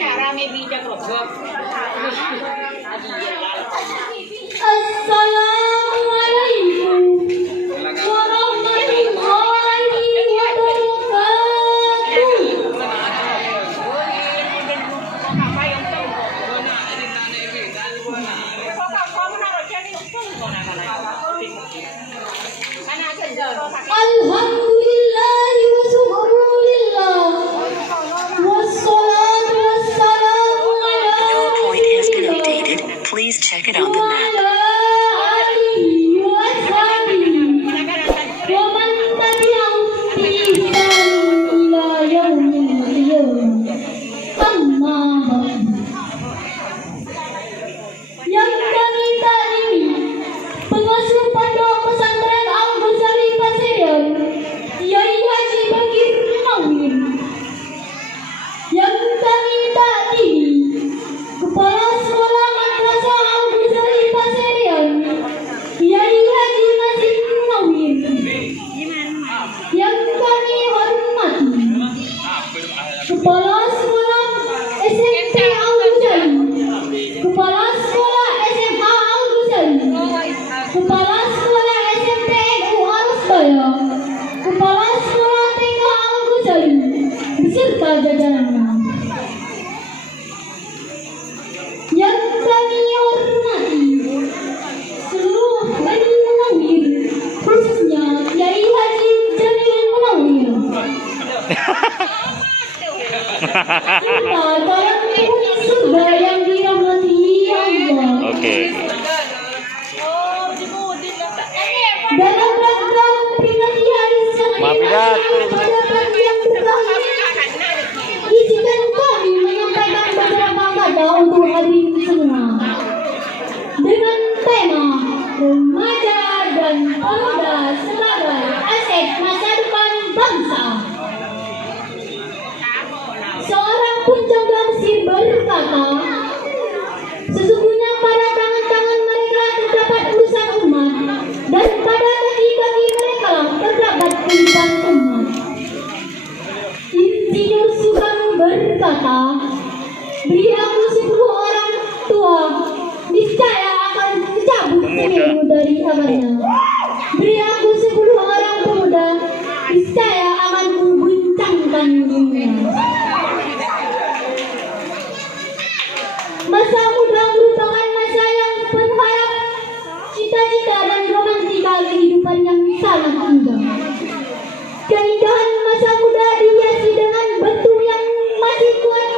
Assalamualaikum warahmatullahi wabarakatuh. Alhamdulillah wa syukrulillah wassalatu wassalamu ala PowerPoint has been updated. Please check it on the map. Yang kami tadi pengasuh pondok pesantren Al-Ghozali Pasirian, Kiai Haji Bakir Mawin. Yang kami tadi kepala sekolah madrasah Al-Ghozali Pasirian, Kiai Haji Masih Mawin. Yang kami hormati kepala sekolah SMP Al-Ghozali, kepala sekolah SMA Al-Ghozali, kepala sekolah SMP NU Arusbaya, kepala sekolah TK Al-Ghozali, beserta jajarannya. Yang kami hormati seluruh Bani Munawir, khususnya Kiai Haji Jamil Munawir. Serta para penghuni surga yang dirahmati Allah. Oke. Dalam rangka memperingati hari Maafkan. pada pagi yang terakhir, izinkan kami menyampaikan beberapa kata untuk hadirin semua dengan tema remaja dan pemuda sebagai aset masa depan bangsa. Seorang penjaga Mesir berkata, sesungguhnya pada tangan-tangan mereka terdapat urusan umat, dan pada kaki-kaki mereka lah terdapat tulisan umat. Insinyur Soekarno berkata, beri aku 10 orang tua, niscaya akan mencabut semeru dari kamarnya. Beri aku 10 orang pemuda, niscaya akan mengguncangkan dunia. Masa muda merupakan masa yang penuh harap, cita-cita dan romantika kehidupan yang sangat indah. Keindahan masa muda dihiasi dengan batu yang masih kuat,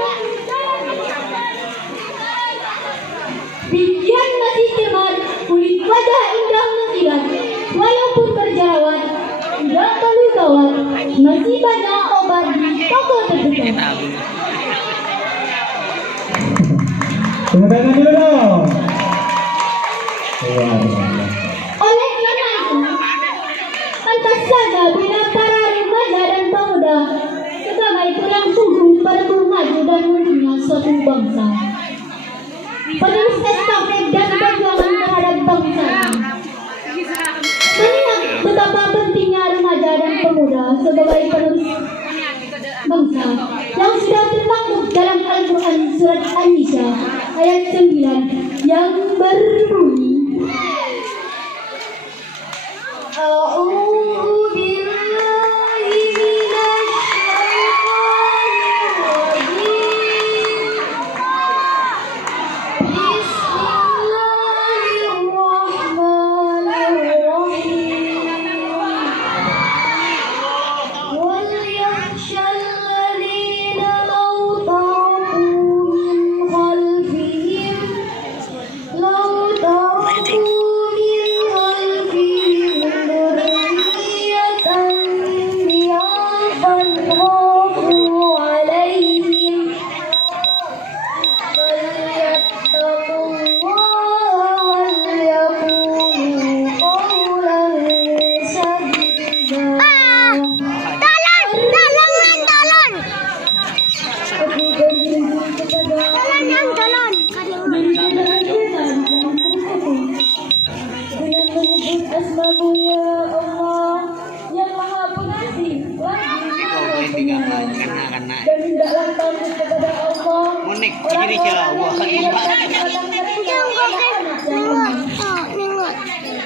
pikiran masih cermat, kulit wajah indah mengkilat. Walaupun berjerawat, tidak perlu gawat, masih banyak obat di toko terdekat. Tepuk tangan dulu dong. Oleh karena itu, pantas saja bila para remaja dan pemuda sebagai tulang punggung pada maju dan mundurnya suatu bangsa, penerus estafet dan perjuangan terhadap bangsa ini. Mengingat betapa pentingnya remaja dan pemuda sebagai penerus bangsa yang sudah termaktub dalam Al-Quran surat An-Nisa ayat 9 yang berbunyi, A'udzu billahi minasyaitonir rajim. Bismillahirrahmanirrahim. Wal yakhshal ladzina law taraku min khalfihim law taraku Begini siya, wah kan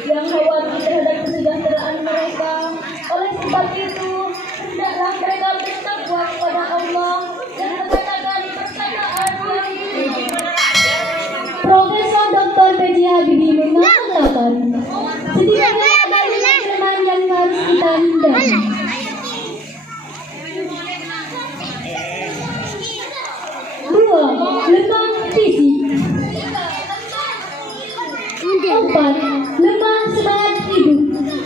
yang khawatir terhadap kesejahteraan mereka. Oleh sebab itu, hendaklah mereka bertakwa kepada Allah dan mengatakan perkataan yang ini. Profesor Dr. B.J. Habibie mengatakan, setidaknya ada 5 kelemahan yang harus kita hindari. Dua, lemah fisik. 4, lemah semangat hidup.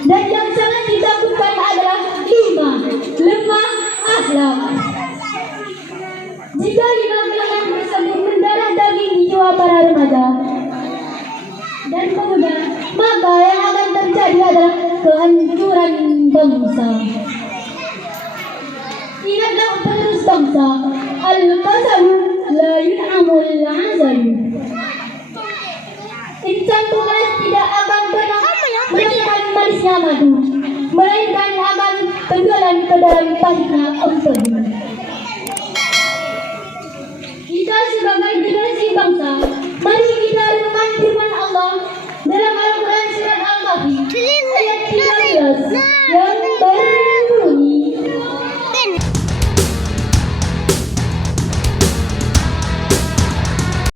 Dan yang sangat ditakutkan adalah 5, lemah akhlak. Jika 5 kelemahan tersebut mendarah daging di jiwa para remaja dan pemuda, maka yang akan terjadi adalah kehancuran bangsa. Ingatlah penerus bangsa, Al-Ghozali la yun'amul 'azalu. Insan tugas tidak akan pernah merasakan manisnya madu, melainkan akan tenggelam ke dalam pahitnya empedu.